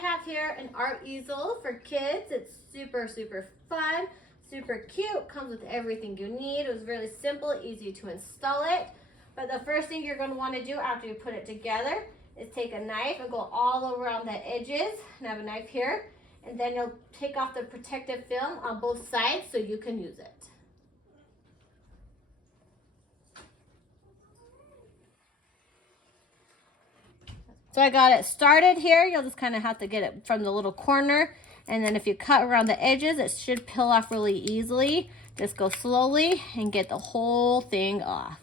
have here an art easel for kids. It's super, super fun, super cute, comes with everything you need. It was really simple, easy to install it. But the first thing you're going to want to do after you put it together is take a knife and go all around the edges. And I have a knife here. And then you'll take off the protective film on both sides so you can use it. So I got it started here. You'll just kind of have to get it from the little corner. And then if you cut around the edges, it should peel off really easily. Just go slowly and get the whole thing off.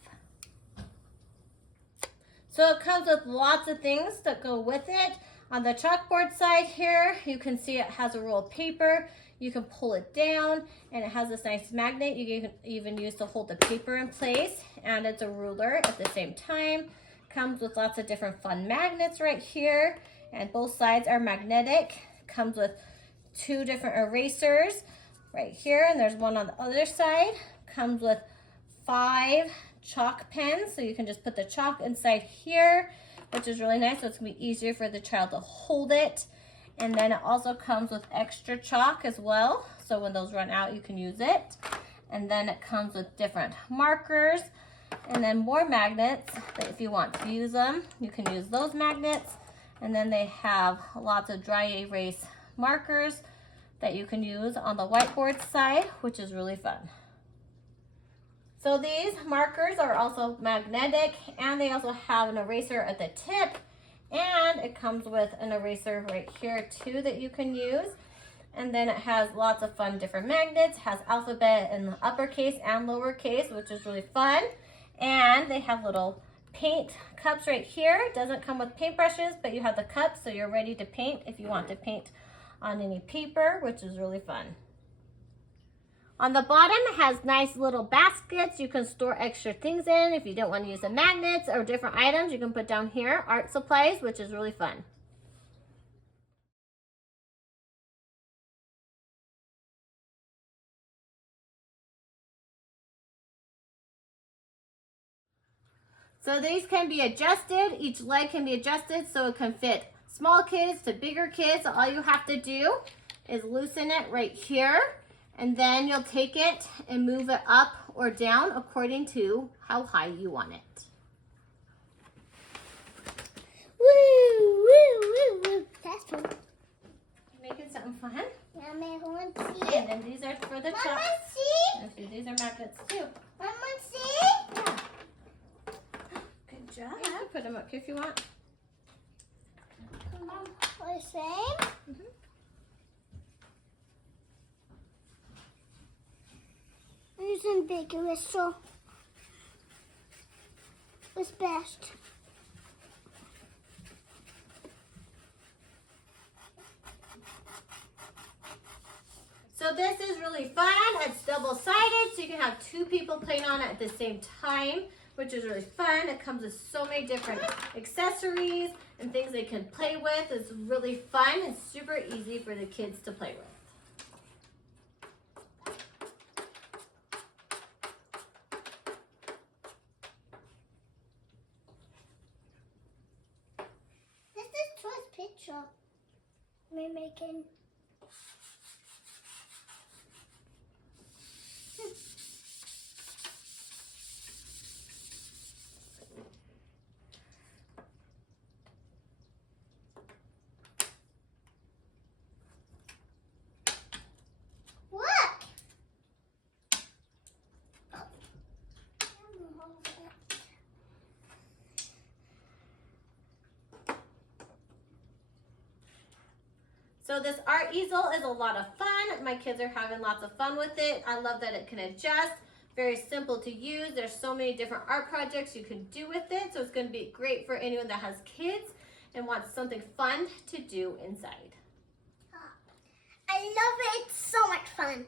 So it comes with lots of things that go with it. On the chalkboard side here, you can see it has a roll of paper. You can pull it down and it has this nice magnet you can even use to hold the paper in place. And it's a ruler at the same time. Comes with lots of different fun magnets right here. And both sides are magnetic. Comes with 2 different erasers right here. And there's one on the other side. Comes with 5 chalk pens. So you can just put the chalk inside here, which is really nice. So it's gonna be easier for the child to hold it. And then it also comes with extra chalk as well. So when those run out, you can use it. And then it comes with different markers and then more magnets that if you want to use them, you can use those magnets. And then they have lots of dry erase markers that you can use on the whiteboard side, which is really fun. So these markers are also magnetic and they also have an eraser at the tip. And it comes with an eraser right here too that you can use. And then it has lots of fun different magnets. It has alphabet in the uppercase and lowercase, which is really fun. And they have little paint cups right here. It doesn't come with paintbrushes, but you have the cups so you're ready to paint if you want to paint on any paper, which is really fun. On the bottom, it has nice little baskets. You can store extra things in. If you don't want to use the magnets or different items, you can put down here art supplies, which is really fun. So these can be adjusted. Each leg can be adjusted so it can fit small kids to bigger kids. All you have to do is loosen it right here. And then you'll take it and move it up or down according to how high you want it. Woo, woo, woo, woo. That's fun. Making something fun. Mama, I want to see. And then these are for the Mama, chops. see? And so these are magnets too. Mama, see? Yeah. Good job. You can put them up here if you want. The same? Mm-hmm. I'm using bigger whistle. What's best? So this is really fun. It's double-sided, so you can have 2 people playing on it at the same time, which is really fun. It comes with so many different accessories and things they can play with. It's really fun and super easy for the kids to play with. This is Troy's picture. We're making. So this art easel is a lot of fun. My kids are having lots of fun with it. I love that it can adjust. Very simple to use. There's so many different art projects you can do with it. So it's going to be great for anyone that has kids and wants something fun to do inside. I love it. It's so much fun.